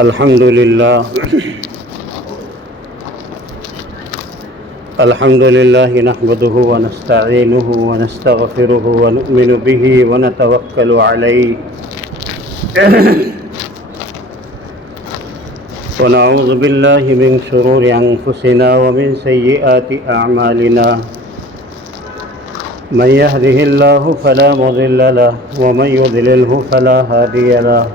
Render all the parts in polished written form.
الحمد لله نحمده ونستعينه ونستغفره ونؤمن به ونتوكل عليه ونعوذ بالله من شرور أنفسنا ومن سيئات أعمالنا من يهده الله فلا مضل له ومن يضلله فلا هادي له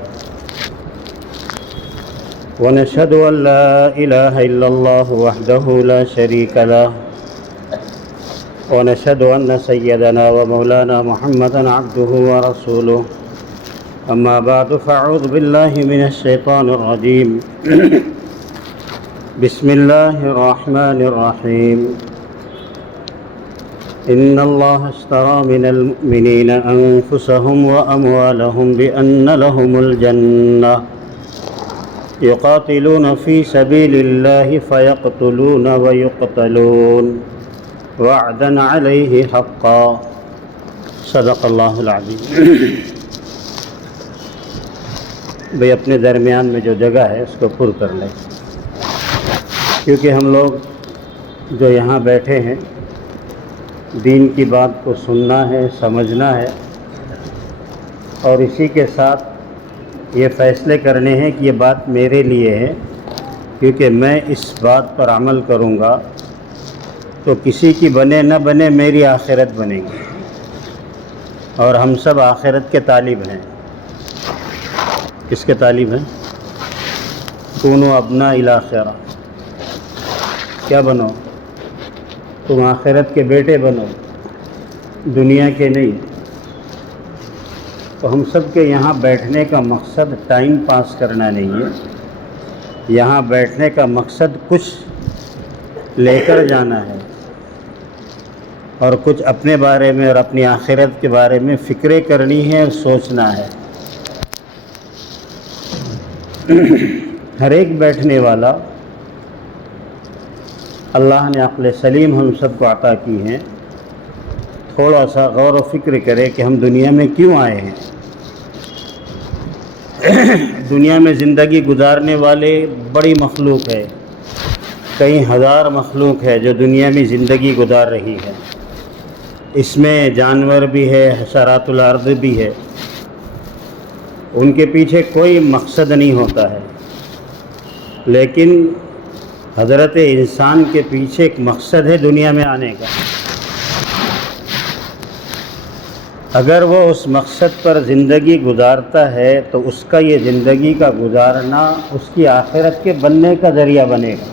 ونشهد أن لا إله إلا الله وحده لا شريك له ونشهد أن سيدنا ومولانا محمدا عبده ورسوله أما بعد فأعوذ بالله من الشيطان الرجيم بسم الله الرحمن الرحيم إن الله اشترى من المؤمنين أنفسهم وأموالهم بأن لهم الجنة يقاتلون في سبيل الله فيقتلون ويقتلون وعدا عليه حقا صدق اللہ العظیم۔ بھئی اپنے درمیان میں جو جگہ ہے اس کو پر کر لیں، کیونکہ ہم لوگ جو یہاں بیٹھے ہیں دین کی بات کو سننا ہے، سمجھنا ہے، اور اسی کے ساتھ یہ فیصلے کرنے ہیں کہ یہ بات میرے لیے ہے، کیونکہ میں اس بات پر عمل کروں گا تو کسی کی بنے نہ بنے میری آخرت بنے گی، اور ہم سب آخرت کے طالب ہیں۔ کس کے طالب ہیں؟ کونوا ابناء الاخرہ، کیا بنو؟ تم آخرت کے بیٹے بنو، دنیا کے نہیں۔ تو ہم سب کے یہاں بیٹھنے کا مقصد ٹائم پاس کرنا نہیں ہے، یہاں بیٹھنے کا مقصد کچھ لے کر جانا ہے، اور کچھ اپنے بارے میں اور اپنی آخرت کے بارے میں فکریں کرنی ہے اور سوچنا ہے۔ ہر ایک بیٹھنے والا اللہ نے عقل سلیم ہم سب کو عطا کی ہیں، تھوڑا سا غور و فکر کرے کہ ہم دنیا میں کیوں آئے ہیں۔ دنیا میں زندگی گزارنے والے بڑی مخلوق ہے، کئی ہزار مخلوق ہے جو دنیا میں زندگی گزار رہی ہے۔ اس میں جانور بھی ہے، حشرات الارض بھی ہے، ان کے پیچھے کوئی مقصد نہیں ہوتا ہے، لیکن حضرت انسان کے پیچھے ایک مقصد ہے دنیا میں آنے کا۔ اگر وہ اس مقصد پر زندگی گزارتا ہے تو اس کا یہ زندگی کا گزارنا اس کی آخرت کے بننے کا ذریعہ بنے گا،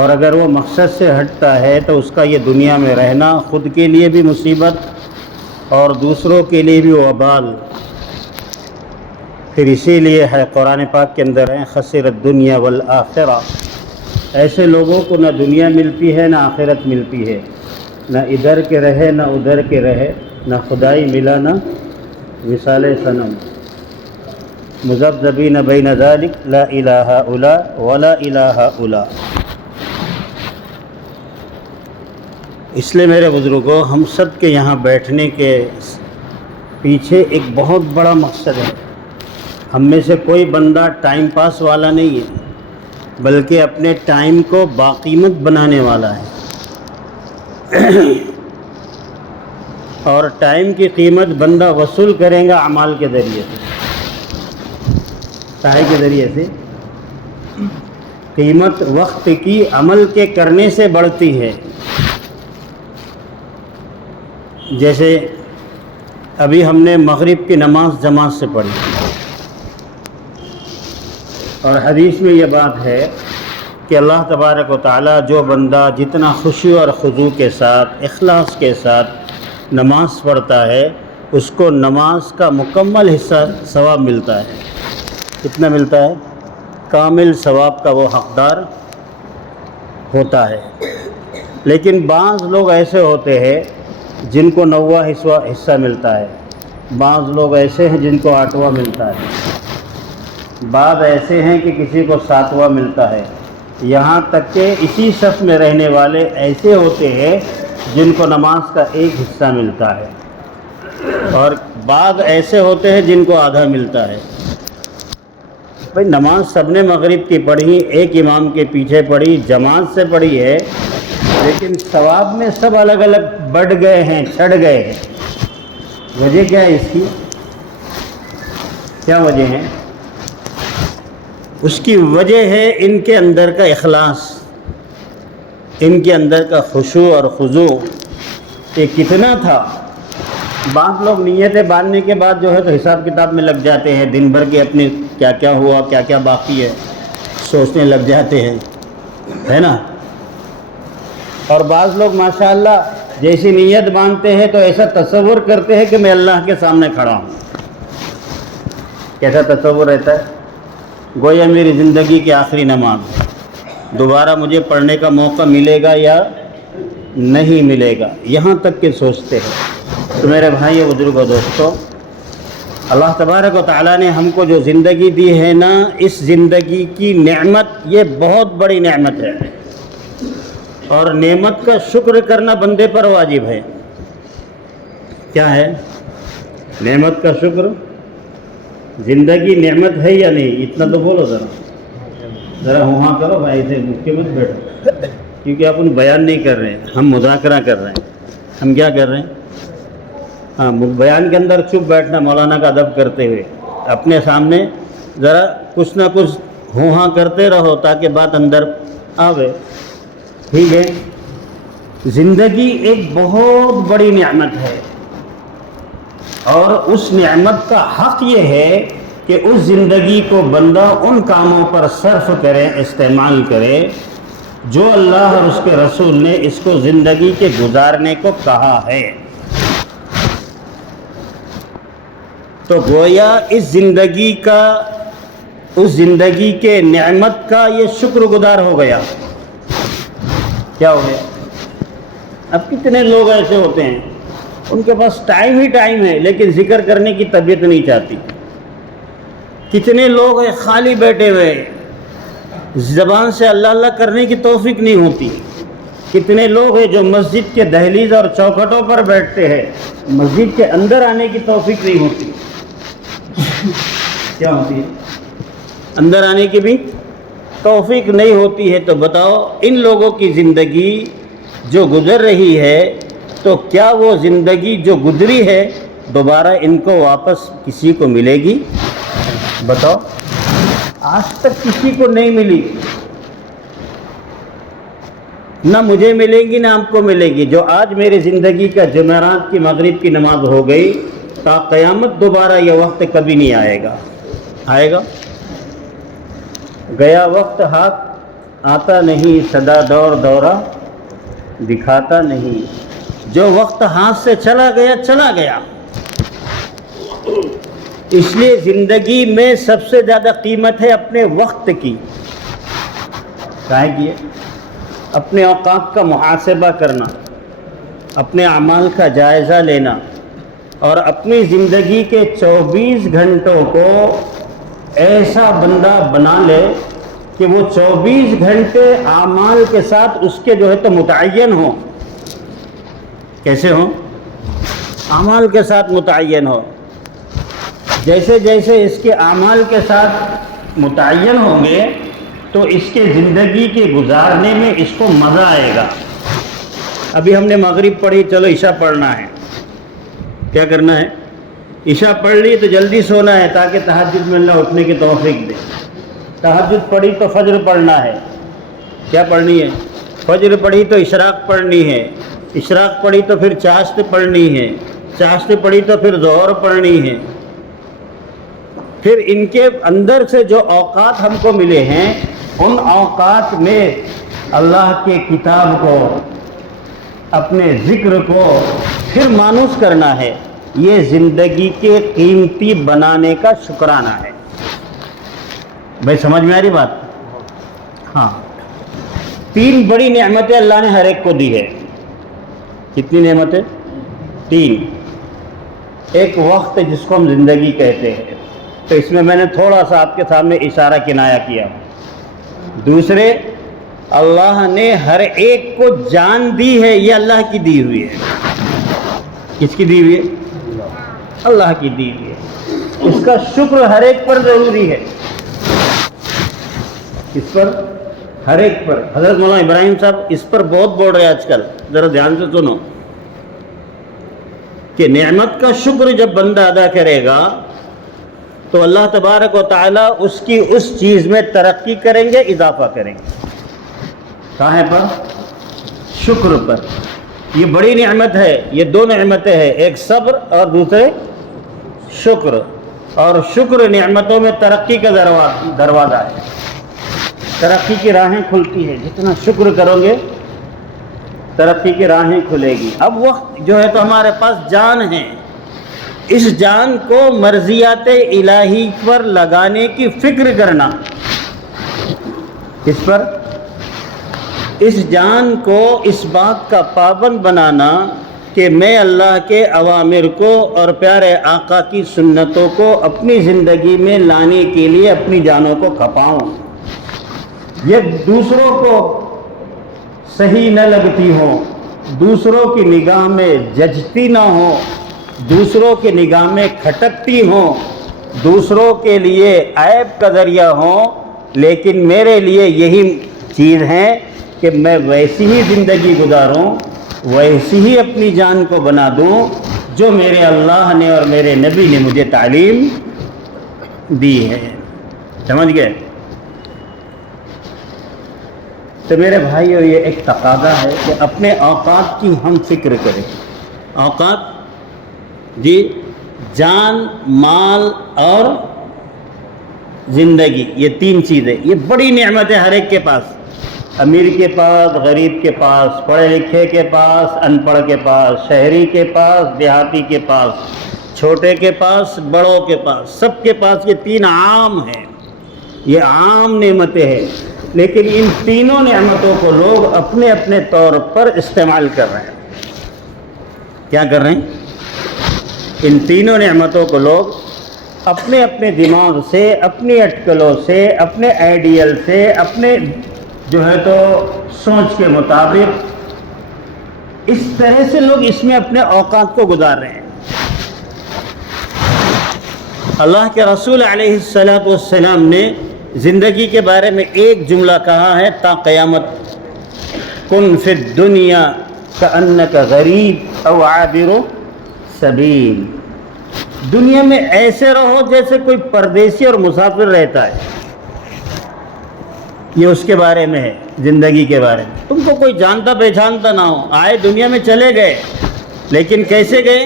اور اگر وہ مقصد سے ہٹتا ہے تو اس کا یہ دنیا میں رہنا خود کے لیے بھی مصیبت اور دوسروں کے لیے بھی وبال۔ پھر اسی لیے ہے قرآن پاک کے اندر ہے خسر الدنیا والآخرہ، ایسے لوگوں کو نہ دنیا ملتی ہے نہ آخرت ملتی ہے، نہ ادھر کے رہے نہ ادھر کے رہے، نہ خدائی ملا نہ وصال صنم، مذبذبین بین ذلک لا الہ الا ولا الہ الا۔ اس لیے میرے بزرگوں، ہم سب کے یہاں بیٹھنے کے پیچھے ایک بہت بڑا مقصد ہے۔ ہم میں سے کوئی بندہ ٹائم پاس والا نہیں ہے، بلکہ اپنے ٹائم کو باقیمت بنانے والا ہے، اور ٹائم کی قیمت بندہ وصول کرے گا اعمال کے ذریعے سے۔ ٹائم کے ذریعے سے قیمت وقت کی عمل کے کرنے سے بڑھتی ہے۔ جیسے ابھی ہم نے مغرب کی نماز جماعت سے پڑھی، اور حدیث میں یہ بات ہے کہ اللہ تبارک و تعالیٰ جو بندہ جتنا خشوع اور خضوع کے ساتھ اخلاص کے ساتھ نماز پڑھتا ہے اس کو نماز کا مکمل حصہ ثواب ملتا ہے۔ کتنا ملتا ہے؟ کامل ثواب کا وہ حقدار ہوتا ہے۔ لیکن بعض لوگ ایسے ہوتے ہیں جن کو 9واں حصہ ملتا ہے، بعض لوگ ایسے ہیں جن کو 8واں ملتا ہے، بعض ایسے ہیں کہ کسی کو 7واں ملتا ہے، یہاں تک کہ اسی صف میں رہنے والے ایسے ہوتے ہیں جن کو نماز کا ایک حصہ ملتا ہے، اور بعض ایسے ہوتے ہیں جن کو آدھا ملتا ہے۔ بھائی نماز سب نے مغرب کی پڑھی، ایک امام کے پیچھے پڑھی، جماعت سے پڑھی ہے، لیکن ثواب میں سب الگ الگ بڑھ گئے ہیں، چڑھ گئے ہیں۔ وجہ کیا ہے اس کی؟ کیا وجہ ہے؟ اس کی وجہ ہے ان کے اندر کا اخلاص، ان کے اندر کا خشوع اور خضوع یہ کتنا تھا۔ بعض لوگ نیتیں باندھنے کے بعد جو ہے تو حساب کتاب میں لگ جاتے ہیں، دن بھر کے اپنے کیا کیا ہوا، کیا کیا باقی ہے سوچنے لگ جاتے ہیں، ہے نا۔ اور بعض لوگ ماشاءاللہ جیسی نیت باندھتے ہیں تو ایسا تصور کرتے ہیں کہ میں اللہ کے سامنے کھڑا ہوں۔ کیسا تصور رہتا ہے؟ گویا میری زندگی کی آخری نماز، دوبارہ مجھے پڑھنے کا موقع ملے گا یا نہیں ملے گا، یہاں تک کہ سوچتے ہیں۔ تو میرے بھائی بزرگ و دوستو، اللہ تبارک و تعالیٰ نے ہم کو جو زندگی دی ہے نا، اس زندگی کی نعمت یہ بہت بڑی نعمت ہے، اور نعمت کا شکر کرنا بندے پر واجب ہے۔ کیا ہے نعمت کا شکر؟ زندگی نعمت ہے یا نہیں؟ اتنا تو بولو ذرا ہاں کرو بھائی، سے مکھ کے مت بیٹھو، کیونکہ آپ ان بیان نہیں کر رہے ہیں، ہم مذاکرہ کر رہے ہیں۔ ہم کیا کر رہے ہیں؟ ہاں، بیان کے اندر چپ بیٹھنا، مولانا کا ادب کرتے ہوئے اپنے سامنے ذرا کچھ نہ کچھ ہاں کرتے رہو تاکہ بات اندر آوے، ٹھیک ہے۔ زندگی ایک بہت بڑی نعمت ہے، اور اس نعمت کا حق یہ ہے کہ اس زندگی کو بندہ ان کاموں پر صرف کرے، استعمال کرے جو اللہ اور اس کے رسول نے اس کو زندگی کے گزارنے کو کہا ہے۔ تو گویا اس زندگی کے نعمت کا یہ شکر گزار ہو گیا۔ کیا ہو گیا؟ اب کتنے لوگ ایسے ہوتے ہیں ان کے پاس ٹائم ہی ٹائم ہے لیکن ذکر کرنے کی طبیعت نہیں چاہتی۔ کتنے لوگ ہیں خالی بیٹھے ہوئے، زبان سے اللہ اللہ کرنے کی توفیق نہیں ہوتی۔ کتنے لوگ ہیں جو مسجد کے دہلیز اور چوکھٹوں پر بیٹھتے ہیں، مسجد کے اندر آنے کی توفیق نہیں ہوتی۔ کیا ہوتی ہے؟ اندر آنے کی بھی توفیق نہیں ہوتی ہے۔ تو بتاؤ ان لوگوں کی زندگی جو گزر رہی ہے، تو کیا وہ زندگی جو گزری ہے دوبارہ ان کو واپس کسی کو ملے گی؟ بتاؤ، آج تک کسی کو نہیں ملی، نہ مجھے ملے گی نہ آپ کو ملے گی۔ جو آج میری زندگی کا جمعرات کی مغرب کی نماز ہو گئی، تا قیامت دوبارہ یہ وقت کبھی نہیں آئے گا۔ آئے گا؟ گیا وقت ہاتھ آتا نہیں، صدا دور دورہ دکھاتا نہیں۔ جو وقت ہاتھ سے چلا گیا چلا گیا۔ اس لیے زندگی میں سب سے زیادہ قیمت ہے اپنے وقت کی۔ کاہے کی ہے؟ اپنے اوقات کا محاسبہ کرنا، اپنے اعمال کا جائزہ لینا، اور اپنی زندگی کے 24 گھنٹوں کو ایسا بندہ بنا لے کہ وہ 24 گھنٹے اعمال کے ساتھ اس کے جو ہے تو متعین ہوں۔ کیسے ہوں؟ اعمال کے ساتھ متعین ہو۔ جیسے جیسے اس کے اعمال کے ساتھ متعین ہوں گے تو اس کے زندگی کے گزارنے میں اس کو مزہ آئے گا۔ ابھی ہم نے مغرب پڑھی، چلو عشاء پڑھنا ہے۔ کیا کرنا ہے؟ عشاء پڑھ لی تو جلدی سونا ہے تاکہ تہجد میں اللہ اٹھنے کی توفیق دے۔ تہجد پڑھی تو فجر پڑھنا ہے۔ کیا پڑھنی ہے؟ فجر پڑھی تو اشراق پڑھنی ہے، اشراق پڑھی تو پھر چاشت پڑھنی ہے، چاشت پڑھی تو پھر ظہر پڑھنی ہے۔ پھر ان کے اندر سے جو اوقات ہم کو ملے ہیں، ان اوقات میں اللہ کے کتاب کو، اپنے ذکر کو پھر مانوس کرنا ہے۔ یہ زندگی کے قیمتی بنانے کا شکرانہ ہے۔ بھائی سمجھ میں آ رہی بات؟ ہاں، 3 بڑی نعمتیں اللہ نے ہر ایک کو دی ہے۔ کتنی نعمتیں؟ 3۔ ایک وقت جس کو ہم زندگی کہتے ہیں، تو اس میں میں نے تھوڑا سا آپ کے سامنے اشارہ کنایا کیا۔ دوسرے، اللہ نے ہر ایک کو جان دی ہے، یہ اللہ کی دی ہوئی ہے۔ کس کی دی ہوئی ہے؟ اللہ کی دی ہوئی ہے۔ اس کا شکر ہر ایک پر ضروری ہے۔ کس پر؟ ہر ایک پر. حضرت مولانا ابراہیم صاحب اس پر بہت بول رہے ہیں آج کل. ذرا دھیان سے سنو کہ نعمت کا شکر جب بندہ ادا کرے گا تو اللہ تبارک و تعالیٰ اس کی اس چیز میں ترقی کریں گے، اضافہ کریں گے. کہاں پر؟ شکر پر. یہ بڑی نعمت ہے. یہ دو نعمتیں ہیں، ایک صبر اور دوسرے شکر. اور شکر نعمتوں میں ترقی کا دروازہ ہے. ترقی کی راہیں کھلتی ہے. جتنا شکر کرو گے ترقی کی راہیں کھلے گی. اب وقت جو ہے تو ہمارے پاس جان ہے. اس جان کو مرضیات الہی پر لگانے کی فکر کرنا. کس پر؟ اس جان کو اس بات کا پابند بنانا کہ میں اللہ کے اوامر کو اور پیارے آقا کی سنتوں کو اپنی زندگی میں لانے کے لیے اپنی جانوں کو کھپاؤں. یہ دوسروں کو صحیح نہ لگتی ہو، دوسروں کی نگاہ میں جچتی نہ ہو، دوسروں کی نگاہ میں کھٹکتی ہوں، دوسروں کے لیے عیب کا ذریعہ ہوں، لیکن میرے لیے یہی چیز ہے کہ میں ویسی ہی زندگی گزاروں، ویسی ہی اپنی جان کو بنا دوں جو میرے اللہ نے اور میرے نبی نے مجھے تعلیم دی ہے. سمجھ گئے؟ تو میرے بھائیو یہ ایک تقاضا ہے کہ اپنے اوقات کی ہم فکر کریں. اوقات جی، جان، مال اور زندگی، یہ تین چیزیں یہ بڑی نعمت ہے ہر ایک کے پاس. امیر کے پاس، غریب کے پاس، پڑھے لکھے کے پاس، ان پڑھ کے پاس، شہری کے پاس، دیہاتی کے پاس، چھوٹے کے پاس، بڑوں کے پاس، سب کے پاس یہ تین عام ہیں. یہ عام نعمتیں ہیں، لیکن ان تینوں نعمتوں کو لوگ اپنے اپنے طور پر استعمال کر رہے ہیں. کیا کر رہے ہیں؟ ان تینوں نعمتوں کو لوگ اپنے اپنے دماغ سے، اپنی اٹکلوں سے، اپنے آئیڈیل سے، اپنے جو ہے تو سوچ کے مطابق اس طرح سے لوگ اس میں اپنے اوقات کو گزار رہے ہیں. اللہ کے رسول علیہ الصلاۃ والسلام نے زندگی کے بارے میں ایک جملہ کہا ہے تا قیامت: کن فی الدنیا کأنک غریب او عابر سبیل. دنیا میں ایسے رہو جیسے کوئی پردیسی اور مسافر رہتا ہے. یہ اس کے بارے میں ہے، زندگی کے بارے میں. تم کو کوئی جانتا پہچانتا نہ ہو، آئے دنیا میں چلے گئے، لیکن کیسے گئے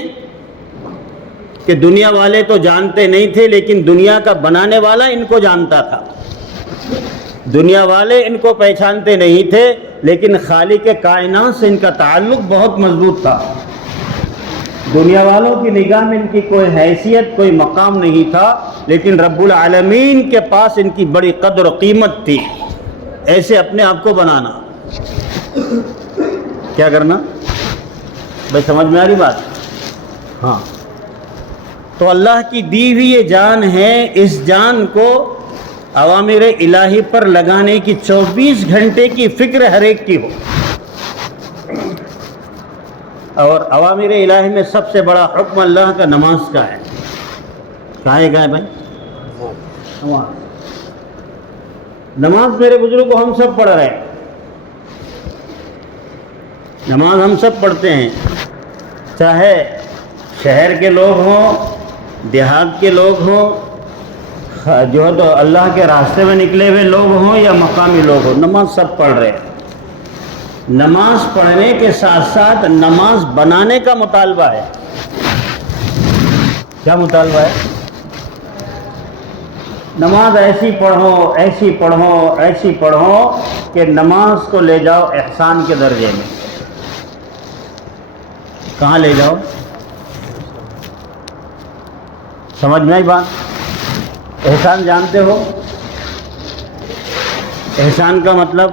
کہ دنیا والے تو جانتے نہیں تھے، لیکن دنیا کا بنانے والا ان کو جانتا تھا. دنیا والے ان کو پہچانتے نہیں تھے، لیکن خالق کائنات سے ان کا تعلق بہت مضبوط تھا. دنیا والوں کی نگاہ میں ان کی کوئی حیثیت، کوئی مقام نہیں تھا، لیکن رب العالمین کے پاس ان کی بڑی قدر و قیمت تھی. ایسے اپنے آپ کو بنانا. کیا کرنا بھائی؟ سمجھ میں آ رہی بات؟ ہاں. تو اللہ کی دی ہوئی یہ جان ہے، اس جان کو اوامر الہی پر لگانے کی 24 گھنٹے کی فکر ہر ایک کی ہو. اور اوامر الہی میں سب سے بڑا حکم اللہ کا نماز کا ہے. کہاں ہے بھائی؟ نماز میرے بزرگوں ہم سب پڑھ رہے ہیں. نماز ہم سب پڑھتے ہیں، چاہے شہر کے لوگ ہوں، دیہات کے لوگ ہوں، جو ہے تو اللہ کے راستے میں نکلے ہوئے لوگ ہوں یا مقامی لوگ ہوں، نماز سب پڑھ رہے ہیں. نماز پڑھنے کے ساتھ ساتھ نماز بنانے کا مطالبہ ہے. کیا مطالبہ ہے؟ نماز ایسی پڑھو، ایسی پڑھو، ایسی پڑھو کہ نماز کو لے جاؤ احسان کے درجے میں. کہاں لے جاؤ؟ سمجھ میں آئی بات؟ احسان جانتے ہو؟ احسان کا مطلب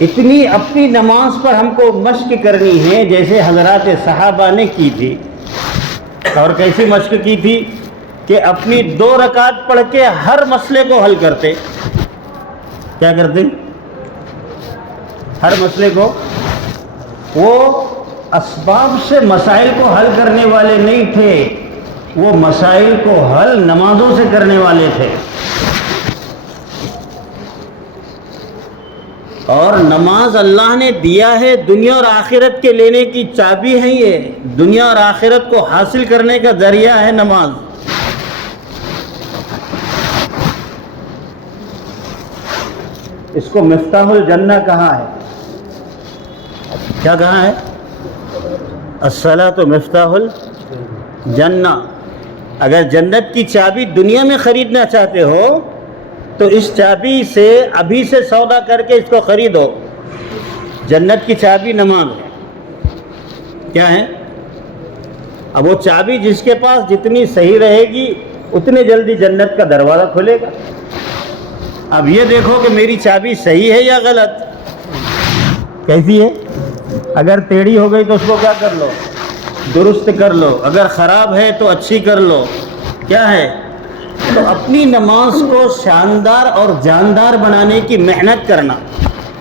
اتنی اپنی نماز پر ہم کو مشق کرنی ہے جیسے حضرات صحابہ نے کی تھی. اور کیسی مشق کی تھی کہ اپنی 2 رکعت پڑھ کے ہر مسئلے کو حل کرتے. کیا کرتے؟ ہر مسئلے کو. وہ اسباب سے مسائل کو حل کرنے والے نہیں تھے، وہ مسائل کو حل نمازوں سے کرنے والے تھے. اور نماز اللہ نے دیا ہے دنیا اور آخرت کے لینے کی چابی ہے، یہ دنیا اور آخرت کو حاصل کرنے کا ذریعہ ہے نماز۔ اس کو مفتاح الجنہ کہا ہے۔ کیا کہا ہے؟ الصلاۃ مفتاح الجنہ۔ اگر جنت کی چابی دنیا میں خریدنا چاہتے ہو تو اس چابی سے ابھی سے سودا کر کے اس کو خریدو۔ جنت کی چابی نماز ہے۔ کیا ہے؟ اب وہ چابی جس کے پاس جتنی صحیح رہے گی اتنے جلدی جنت کا دروازہ کھلے گا۔ اب یہ دیکھو کہ میری چابی صحیح ہے یا غلط، کیسی ہے؟ اگر ٹیڑھی ہو گئی تو اس کو کیا کر لو؟ درست کر لو۔ اگر خراب ہے تو اچھی کر لو۔ کیا ہے؟ تو اپنی نماز کو شاندار اور جاندار بنانے کی محنت کرنا،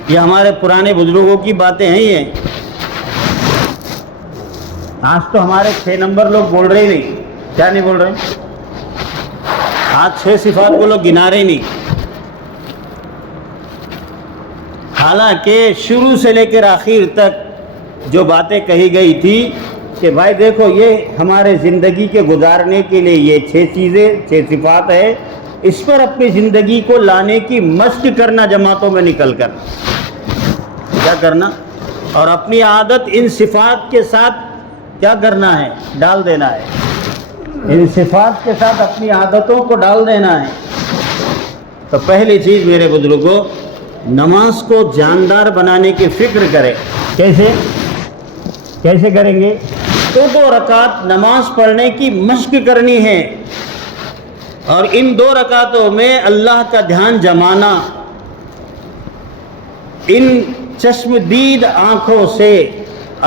یہ ہمارے پرانے بزرگوں کی باتیں ہیں۔ یہ آج تو ہمارے 6 نمبر لوگ بول رہے ہی نہیں۔ کیا نہیں بول رہے؟ آج 6 صفات کو لوگ گنا رہے ہی نہیں، حالانکہ شروع سے لے کر آخر تک جو باتیں کہی گئی تھی کہ بھائی دیکھو یہ ہمارے زندگی کے گزارنے کے لیے یہ 6 چیزیں 6 صفات ہے، اس پر اپنی زندگی کو لانے کی مشق کرنا، جماعتوں میں نکل کر کیا کرنا، اور اپنی عادت ان صفات کے ساتھ کیا کرنا ہے؟ ڈال دینا ہے۔ ان صفات کے ساتھ اپنی عادتوں کو ڈال دینا ہے۔ تو پہلی چیز میرے بزرگوں، نماز کو جاندار بنانے کی فکر کریں۔ کیسے کریں گے؟ 2 رکعت نماز پڑھنے کی مشق کرنی ہے، اور ان 2 رکعتوں میں اللہ کا دھیان جمانا، ان چشمدید آنکھوں سے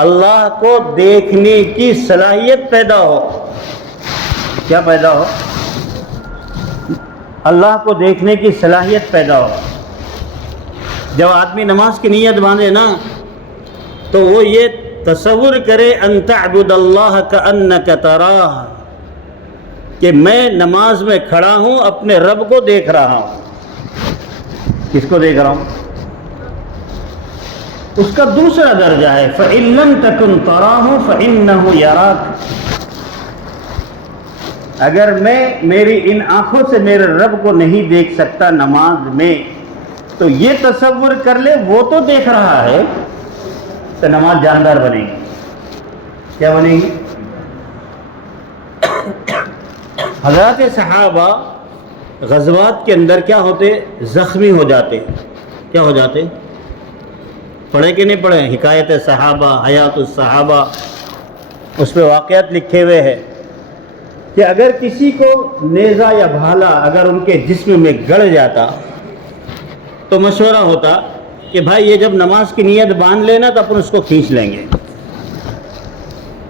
اللہ کو دیکھنے کی صلاحیت پیدا ہو۔ کیا پیدا ہو؟ اللہ کو دیکھنے کی صلاحیت پیدا ہو۔ جب آدمی نماز کی نیت باندھے نا تو وہ یہ تصور کرے ان تعبد اللہ کأنک تراہ، کہ میں نماز میں کھڑا ہوں، اپنے رب کو دیکھ رہا ہوں۔ کس کو دیکھ رہا ہوں؟ اس کا دوسرا درجہ ہے فَإِن لَمْ تَكُنْ تَرَاهُ فَإِنَّهُ يَرَاكَ۔ اگر میں میری ان آنکھوں سے میرے رب کو نہیں دیکھ سکتا نماز میں، تو یہ تصور کر لے وہ تو دیکھ رہا ہے، تو نماز جاندار بنے گی۔ کیا بنے گی؟ حضرات صحابہ غزوات کے اندر کیا ہوتے؟ زخمی ہو جاتے۔ کیا ہو جاتے؟ پڑھے کہ نہیں پڑھے؟ حکایت صحابہ، حیات الصحابہ، اس پہ واقعات لکھے ہوئے ہیں کہ اگر کسی کو نیزہ یا بھالا اگر ان کے جسم میں گڑ جاتا تو مشورہ ہوتا کہ بھائی یہ جب نماز کی نیت باندھ لینا تو اپن اس کو کھینچ لیں گے۔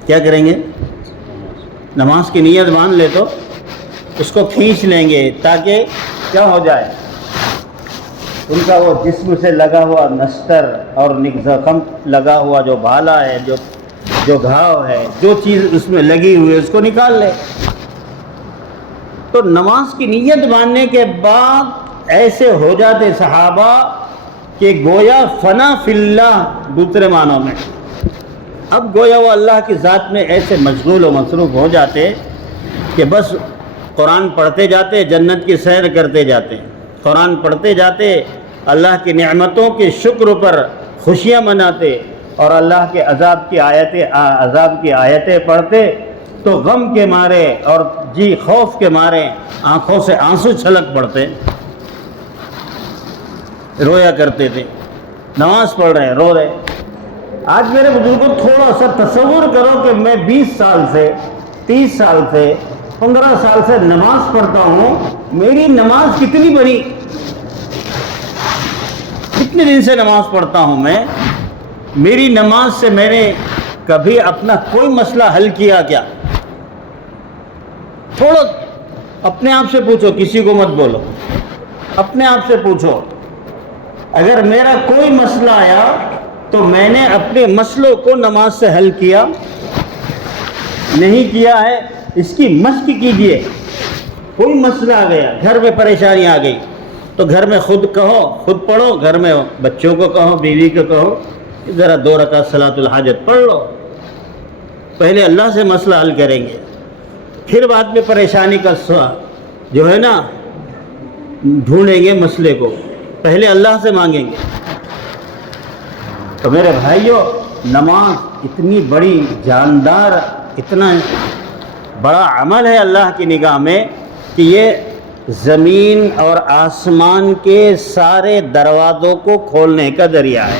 کیا کریں گے؟ نماز کی نیت باندھ لے تو اس کو کھینچ لیں گے، تاکہ کیا ہو جائے؟ ان کا وہ جسم سے لگا ہوا نستر اور زخم لگا ہوا جو بھالا ہے، جو گھاؤ ہے، جو چیز اس میں لگی ہوئی ہے، اس کو نکال لے۔ تو نماز کی نیت باندھنے کے بعد ایسے ہو جاتے صحابہ کہ گویا فنا فی اللہ، دوسرے معنوں میں اب گویا وہ اللہ کی ذات میں ایسے مشغول و مصروف ہو جاتے کہ بس قرآن پڑھتے جاتے، جنت کی سیر کرتے جاتے، قرآن پڑھتے جاتے، اللہ کی نعمتوں کے شکر پر خوشیاں مناتے، اور اللہ کے عذاب کی آیتیں پڑھتے تو غم کے مارے اور خوف کے مارے آنکھوں سے آنسو چھلک پڑتے، رویا کرتے تھے۔ نماز پڑھ رہے ہیں، رو رہے۔ آج میرے بزرگوں تھوڑا سا تصور کرو کہ میں 20 سال سے 30 سال سے 15 سال سے نماز پڑھتا ہوں، میری نماز کتنی بنی؟ کتنے دن سے نماز پڑھتا ہوں میں؟ میری نماز سے میں نے کبھی اپنا کوئی مسئلہ حل کیا کیا؟ تھوڑا اپنے آپ سے پوچھو، کسی کو مت بولو، اپنے آپ سے پوچھو۔ اگر میرا کوئی مسئلہ آیا تو میں نے اپنے مسئلوں کو نماز سے حل کیا؟ نہیں کیا ہے۔ اس کی مشق کیجئے۔ کوئی مسئلہ آ گیا، گھر میں پریشانی آ گئی، تو گھر میں خود کہو، خود پڑھو، گھر میں بچوں کو کہو، بیوی کو کہو کہ ذرا 2 رکعت صلاۃ الحاجت پڑھ لو. پہلے اللہ سے مسئلہ حل کریں گے، پھر بعد میں پریشانی کا جو ہے نا ڈھونڈیں گے مسئلے کو، پہلے اللہ سے مانگیں گے. تو میرے بھائیوں، نماز اتنی بڑی جاندار، اتنا بڑا عمل ہے اللہ کی نگاہ میں کہ یہ زمین اور آسمان کے سارے دروازوں کو کھولنے کا ذریعہ ہے.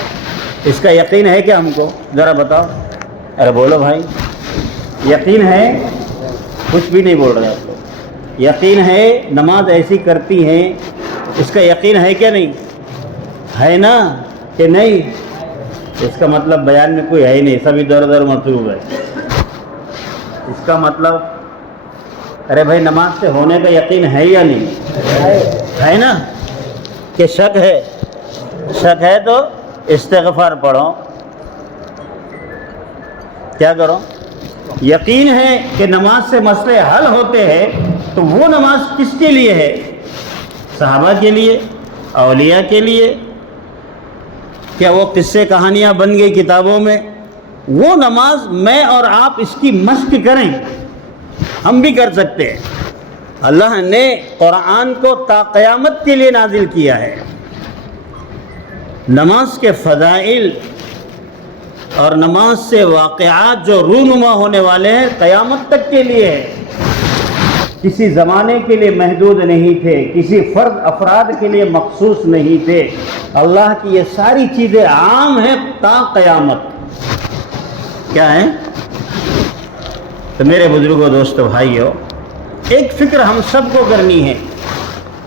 اس کا یقین ہے کہ ہم کو ذرا بتاؤ؟ ارے بولو بھائی، یقین ہے؟ کچھ بھی نہیں بول رہے آپ لوگ. یقین ہے نماز ایسی کرتی ہیں، اس کا یقین ہے کہ نہیں؟ ہے نا کہ نہیں؟ اس کا مطلب بیان میں کوئی ہے ہی نہیں، سبھی دور دور مطلوب ہے. اس کا مطلب ارے بھائی نماز سے ہونے کا یقین ہے یا نہیں؟ ہے نا کہ شک ہے؟ شک ہے تو استغفار پڑھو. کیا کرو؟ یقین ہے کہ نماز سے مسئلے حل ہوتے ہیں، تو وہ نماز کس کے لیے ہے؟ صحابہ کے لیے، اولیاء کے لیے. کیا وہ قصے کہانیاں بن گئی کتابوں میں؟ وہ نماز میں اور آپ اس کی مشق کریں، ہم بھی کر سکتے ہیں. اللہ نے قرآن کو تا قیامت کے لیے نازل کیا ہے. نماز کے فضائل اور نماز سے واقعات جو رونما ہونے والے ہیں قیامت تک کے لیے ہے. کسی زمانے کے لیے محدود نہیں تھے، کسی فرد افراد کے لیے مخصوص نہیں تھے. اللہ کی یہ ساری چیزیں عام ہیں تا قیامت. کیا ہیں؟ تو میرے بزرگوں، دوستو، بھائیو، ایک فکر ہم سب کو کرنی ہے.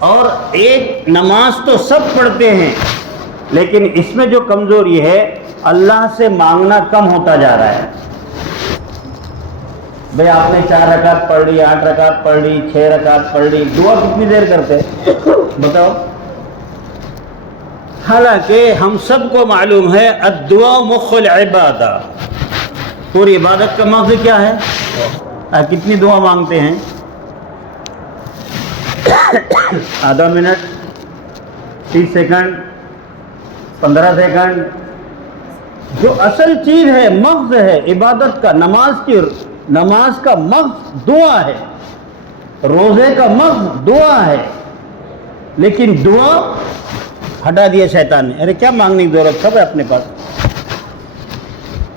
اور ایک نماز تو سب پڑھتے ہیں، لیکن اس میں جو کمزوری ہے، اللہ سے مانگنا کم ہوتا جا رہا ہے. بھئی آپ نے 4 رکعت پڑھ لی، 8 رکعت پڑھ لی، 6 رکعت پڑھ لی، دعا کتنی دیر کرتے بتاؤ؟ حالانکہ ہم سب کو معلوم ہے الدعاء مخ العبادہ، پوری عبادت کا مقصد کیا ہے؟ آپ کتنی دعا مانگتے ہیں؟ آدھا منٹ، 30 سیکنڈ، 15 سیکنڈ. جو اصل چیز ہے، مغز ہے عبادت کا، نماز کا مغز دعا ہے، روزے کا مغز دعا ہے. لیکن دعا ہٹا دیا شیطان نے. ارے کیا مانگنے کی ضرورت سب ہے اپنے پاس.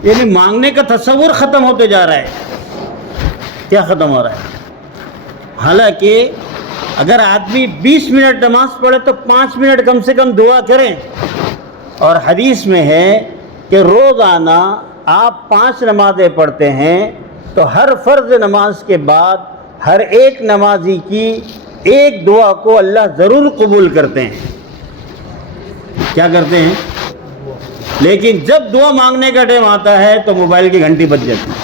یعنی مانگنے کا تصور ختم ہوتے جا رہا ہے. کیا ختم ہو رہا ہے؟ حالانکہ اگر آدمی 20 منٹ نماز پڑھے تو 5 منٹ کم سے کم دعا کریں. اور حدیث میں ہے کہ روزانہ آپ 5 نمازیں پڑھتے ہیں تو ہر فرض نماز کے بعد ہر ایک نمازی کی ایک دعا کو اللہ ضرور قبول کرتے ہیں. کیا کرتے ہیں؟ لیکن جب دعا مانگنے کا ٹائم آتا ہے تو موبائل کی گھنٹی بج جاتی ہے.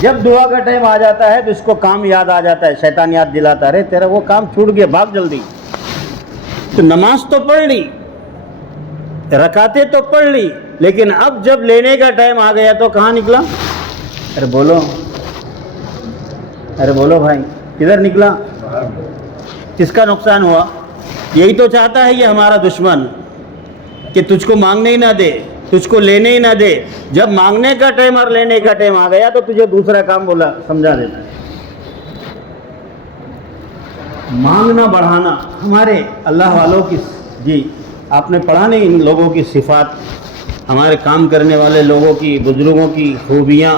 جب دعا کا ٹائم آ جاتا ہے تو اس کو کام یاد آ جاتا ہے، شیطان یاد دلاتا ہے، تیرا وہ کام چھوٹ گیا، بھاگ جلدی. تو نماز تو پڑھ لی، رکعتیں تو پڑھ لی، لیکن اب جب لینے کا ٹائم آ گیا تو کہاں نکلا؟ ارے بولو، ارے بولو بھائی، کدھر نکلا؟ کس کا نقصان ہوا؟ یہی تو چاہتا ہے یہ ہمارا دشمن کہ تجھ کو مانگنے ہی نہ دے، تجھ کو لینے ہی نہ دے. جب مانگنے کا ٹائم اور لینے کا ٹائم آ گیا تو تجھے دوسرا کام بولا سمجھا دیتا ہے. مانگنا بڑھانا ہمارے اللہ والوں کی، جی آپ نے پڑھا نہیں ان لوگوں کی صفات، ہمارے کام کرنے والے لوگوں کی، بزرگوں کی خوبیاں،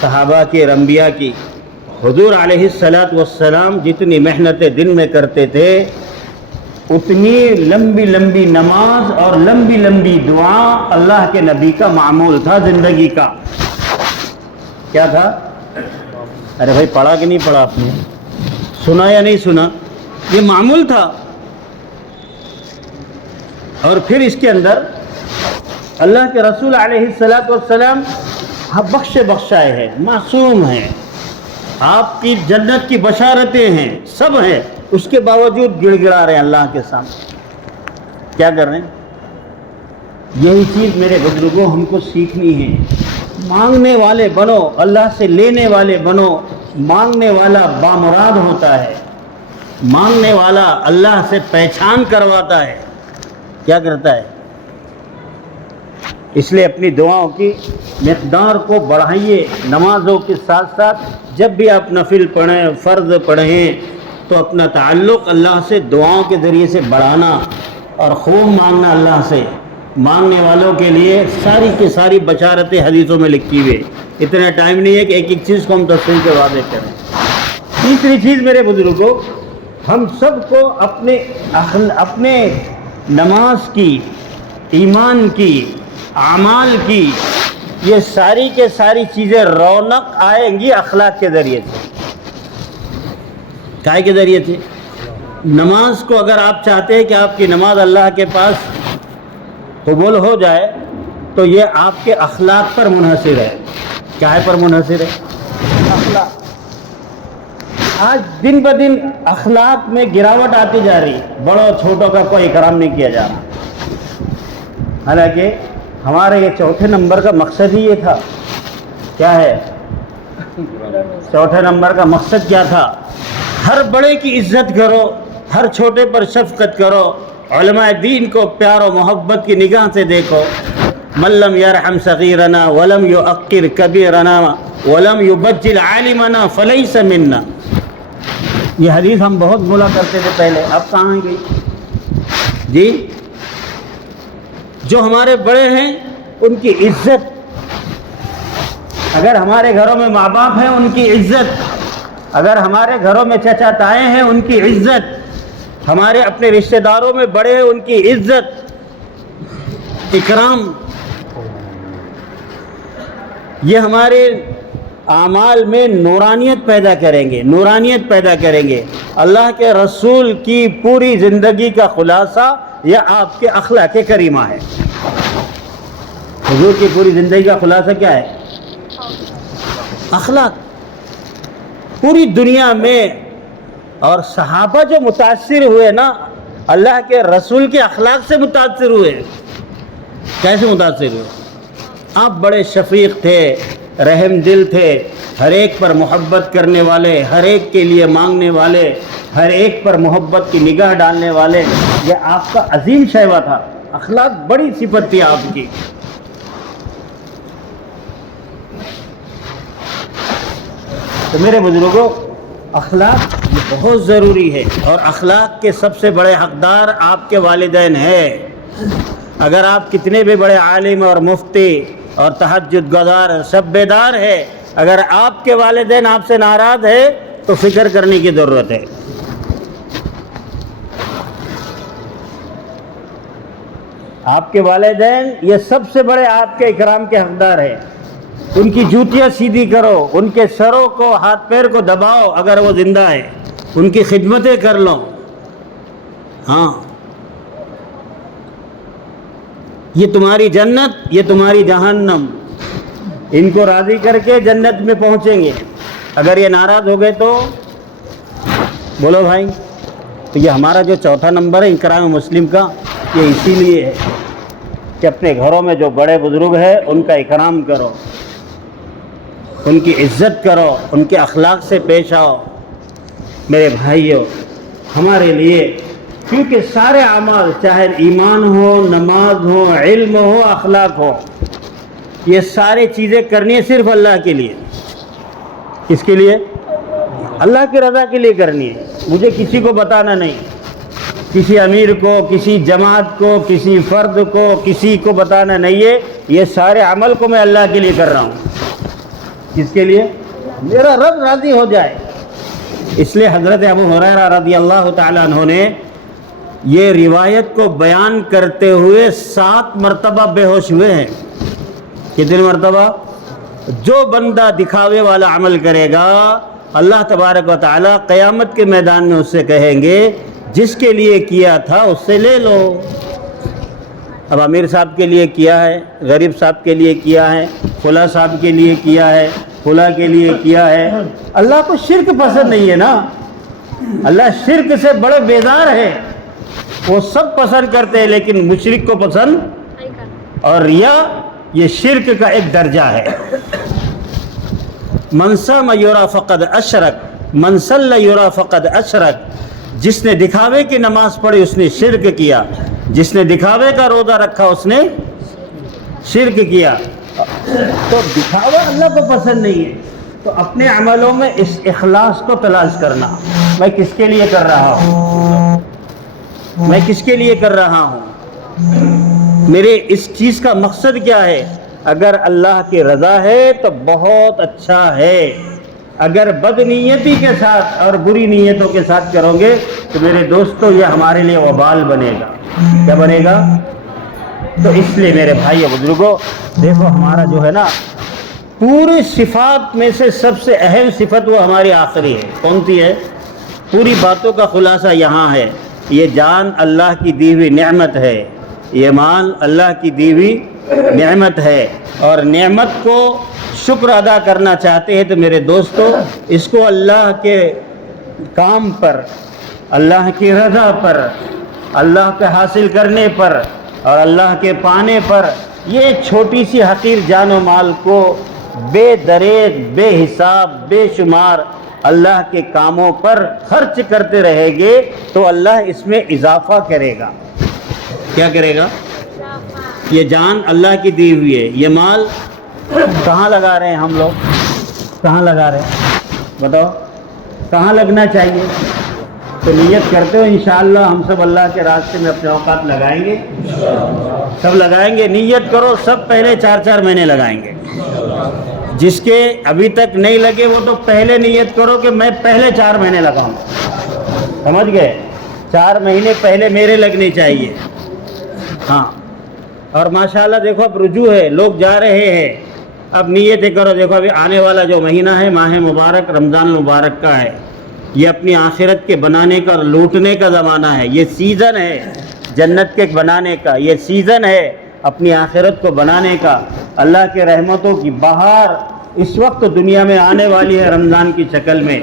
صحابہ کے، انبیاء کی. حضور علیہ السلام جتنی محنتیں دن میں کرتے تھے، اتنی لمبی لمبی نماز اور لمبی لمبی دعا اللہ کے نبی کا معمول تھا زندگی کا. کیا تھا؟ ارے بھائی پڑھا کہ نہیں پڑھا آپ نے؟ سنا یا نہیں سنا؟ یہ معمول تھا. اور پھر اس کے اندر اللہ کے رسول علیہ السلام بخشائے ہیں، معصوم ہیں، آپ کی جنت کی بشارتیں ہیں، سب ہیں، اس کے باوجود گڑ گڑا رہے ہیں اللہ کے سامنے. کیا کر رہے ہیں؟ یہی چیز میرے بزرگوں ہم کو سیکھنی ہے. مانگنے والے بنو، اللہ سے لینے والے بنو. مانگنے والا بامراد ہوتا ہے، مانگنے والا اللہ سے پہچان کرواتا ہے، کیا کرتا ہے؟ اس لیے اپنی دعاؤں کی مقدار کو بڑھائیے. نمازوں کے ساتھ ساتھ جب بھی آپ نفل پڑھیں، فرض پڑھیں، تو اپنا تعلق اللہ سے دعاؤں کے ذریعے سے بڑھانا اور خوب مانگنا اللہ سے. مانگنے والوں کے لیے ساری کی ساری بشارتیں حدیثوں میں لکھی ہوئی. اتنا ٹائم نہیں ہے کہ ایک ایک چیز کو ہم تفصیل سے واضح کریں. تیسری چیز میرے بزرگوں، ہم سب کو اپنے نماز کی، ایمان کی، اعمال کی، یہ ساری کے ساری چیزیں رونق آئیں گی اخلاق کے ذریعے سے. کائے کے ذریعے سے؟ نماز کو اگر آپ چاہتے ہیں کہ آپ کی نماز اللہ کے پاس قبول ہو جائے تو یہ آپ کے اخلاق پر منحصر ہے. کیا پر منحصر ہے؟ اخلاق. آج دن بدن اخلاق میں گراوٹ آتی جا رہی، بڑوں چھوٹوں کا کوئی اکرام نہیں کیا جا رہا. حالانکہ ہمارے یہ چوتھے نمبر کا مقصد ہی یہ تھا. کیا ہے چوتھے نمبر کا مقصد؟ کیا تھا؟ ہر بڑے کی عزت کرو، ہر چھوٹے پر شفقت کرو، علماء دین کو پیار و محبت کی نگاہ سے دیکھو. من لم یرحم صغیرنا ولم یعقر کبیرنا ولم یبجل عالمنا فلیس منا. یہ حدیث ہم بہت بولا کرتے تھے پہلے، اب کہاں گئی جی؟ جو ہمارے بڑے ہیں ان کی عزت، اگر ہمارے گھروں میں ماں باپ ہیں ان کی عزت، اگر ہمارے گھروں میں چچا تائے ہیں ان کی عزت، ہمارے اپنے رشتہ داروں میں بڑے ہیں ان کی عزت، اکرام، یہ ہمارے اعمال میں نورانیت پیدا کریں گے، نورانیت پیدا کریں گے. اللہ کے رسول کی پوری زندگی کا خلاصہ یہ آپ کے اخلاق کریمہ ہے. حضور کی پوری زندگی کا خلاصہ کیا ہے؟ اخلاق. پوری دنیا میں اور صحابہ جو متاثر ہوئے نا اللہ کے رسول کے اخلاق سے متاثر ہوئے. کیسے متاثر ہوئے؟ آپ بڑے شفیق تھے، رحم دل تھے، ہر ایک پر محبت کرنے والے، ہر ایک کے لیے مانگنے والے، ہر ایک پر محبت کی نگاہ ڈالنے والے. یہ آپ کا عظیم شیوا تھا. اخلاق بڑی صفت تھی آپ کی. تو میرے بزرگوں، اخلاق بہت ضروری ہے، اور اخلاق کے سب سے بڑے حقدار آپ کے والدین ہیں. اگر آپ کتنے بھی بڑے عالم اور مفتی اور تہجد گزار سب بیدار ہے، اگر آپ کے والدین آپ سے ناراض ہے تو فکر کرنے کی ضرورت ہے. آپ کے والدین یہ سب سے بڑے آپ کے اکرام کے حقدار ہیں. ان کی جوتیاں سیدھی کرو، ان کے سروں کو، ہاتھ پیر کو دباؤ اگر وہ زندہ ہے، ان کی خدمتیں کر لو. ہاں، یہ تمہاری جنت، یہ تمہاری جہنم. ان کو راضی کر کے جنت میں پہنچیں گے. اگر یہ ناراض ہو گئے تو بولو بھائی. تو یہ ہمارا جو چوتھا نمبر ہے اکرام مسلم کا، یہ اسی لیے ہے کہ اپنے گھروں میں جو بڑے بزرگ ہیں ان کا اکرام کرو، ان کی عزت کرو، ان کے اخلاق سے پیش آؤ. میرے بھائیوں، ہمارے لیے کیونکہ سارے اعمال، چاہے ایمان ہو، نماز ہو، علم ہو، اخلاق ہو، یہ ساری چیزیں کرنی ہے صرف اللہ کے لیے. کس کے لیے؟ اللہ کی رضا کے لیے کرنی ہے. مجھے کسی کو بتانا نہیں، کسی امیر کو، کسی جماعت کو، کسی فرد کو، کسی کو بتانا نہیں ہے. یہ سارے عمل کو میں اللہ کے لیے کر رہا ہوں. کس کے لیے؟ میرا رب راضی ہو جائے. اس لیے حضرت ابو ہریرہ رضی اللہ تعالیٰ عنہ نے یہ روایت کو بیان کرتے ہوئے 7 مرتبہ بے ہوش ہوئے ہیں. کتنے مرتبہ؟ جو بندہ دکھاوے والا عمل کرے گا اللہ تبارک و تعالیٰ قیامت کے میدان میں اس سے کہیں گے جس کے لیے کیا تھا اس سے لے لو. اب امیر صاحب کے لیے کیا ہے، غریب صاحب کے لیے کیا ہے، فلاں صاحب کے لیے کیا ہے، فلاں کے لیے کیا ہے. اللہ کو شرک پسند نہیں ہے نا. اللہ شرک سے بڑے بیزار ہے. وہ سب پسند کرتے ہیں لیکن مشرک کو پسند. اور ریا یہ شرک کا ایک درجہ ہے. من صام یرا فقد اشرک، من صلی یرا فقد اشرک. جس نے دکھاوے کی نماز پڑھی اس نے شرک کیا، جس نے دکھاوے کا روزہ رکھا اس نے شرک کیا۔ تو دکھاوا اللہ کو پسند نہیں ہے، تو اپنے عملوں میں اس اخلاص کو تلاش کرنا، میں کس کے لیے کر رہا ہوں، میں کس کے لیے کر رہا ہوں، میرے اس چیز کا مقصد کیا ہے۔ اگر اللہ کی رضا ہے تو بہت اچھا ہے، اگر بد نیتی کے ساتھ اور بری نیتوں کے ساتھ کرو گے تو میرے دوستو یہ ہمارے لیے وبال بنے گا۔ کیا بنے گا؟ تو اس لیے میرے بھائی اور بزرگوں، دیکھو ہمارا جو ہے نا پوری صفات میں سے سب سے اہم صفت وہ ہماری آخری ہے۔ کون سی ہے؟ پوری باتوں کا خلاصہ یہاں ہے، یہ جان اللہ کی دی ہوئی نعمت ہے، یہ مال اللہ کی دی ہوئی نعمت ہے، اور نعمت کو شکر ادا کرنا چاہتے ہیں تو میرے دوستو اس کو اللہ کے کام پر، اللہ کی رضا پر، اللہ کے حاصل کرنے پر اور اللہ کے پانے پر، یہ چھوٹی سی حقیر جان و مال کو بے دریغ، بے حساب، بے شمار اللہ کے کاموں پر خرچ کرتے رہے گے تو اللہ اس میں اضافہ کرے گا۔ کیا کرے گا؟ یہ جان اللہ کی دی ہوئی ہے، یہ مال کہاں لگا رہے ہیں ہم لوگ؟ کہاں لگا رہے ہیں بتاؤ؟ کہاں لگنا چاہیے؟ تو نیت کرتے ہو انشاءاللہ ہم سب اللہ کے راستے میں اپنے اوقات لگائیں گے، سب لگائیں گے۔ نیت کرو، سب پہلے 4 مہینے لگائیں گے۔ جس کے ابھی تک نہیں لگے وہ تو پہلے نیت کرو کہ میں پہلے 4 مہینے لگاؤں گا، سمجھ گئے؟ 4 مہینے پہلے میرے لگنے چاہیے۔ ہاں، اور ماشاءاللہ دیکھو اب رجوع ہے، لوگ جا رہے ہیں، اب نیتیں کرو۔ دیکھو ابھی آنے والا جو مہینہ ہے ماہ مبارک رمضان مبارک کا ہے، یہ اپنی آخرت کے بنانے کا اور لوٹنے کا زمانہ ہے، یہ سیزن ہے جنت کے بنانے کا، یہ سیزن ہے اپنی آخرت کو بنانے کا۔ اللہ کے رحمتوں کی بہار اس وقت دنیا میں آنے والی ہے رمضان کی شکل میں،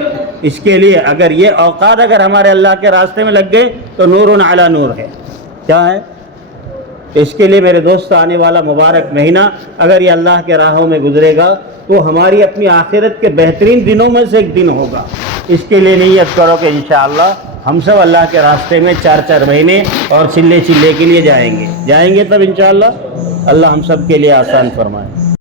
اس کے لیے اگر یہ اوقات اگر ہمارے اللہ کے راستے میں لگ گئے تو نور علی نور ہے۔ کیا ہے؟ اس کے لیے میرے دوست آنے والا مبارک مہینہ اگر یہ اللہ کے راہوں میں گزرے گا تو ہماری اپنی آخرت کے بہترین دنوں میں سے ایک دن ہوگا۔ اس کے لیے نیت کرو کہ انشاءاللہ ہم سب اللہ کے راستے میں 4 مہینے اور چلے کے لیے جائیں گے تب انشاءاللہ اللہ ہم سب کے لیے آسان فرمائے۔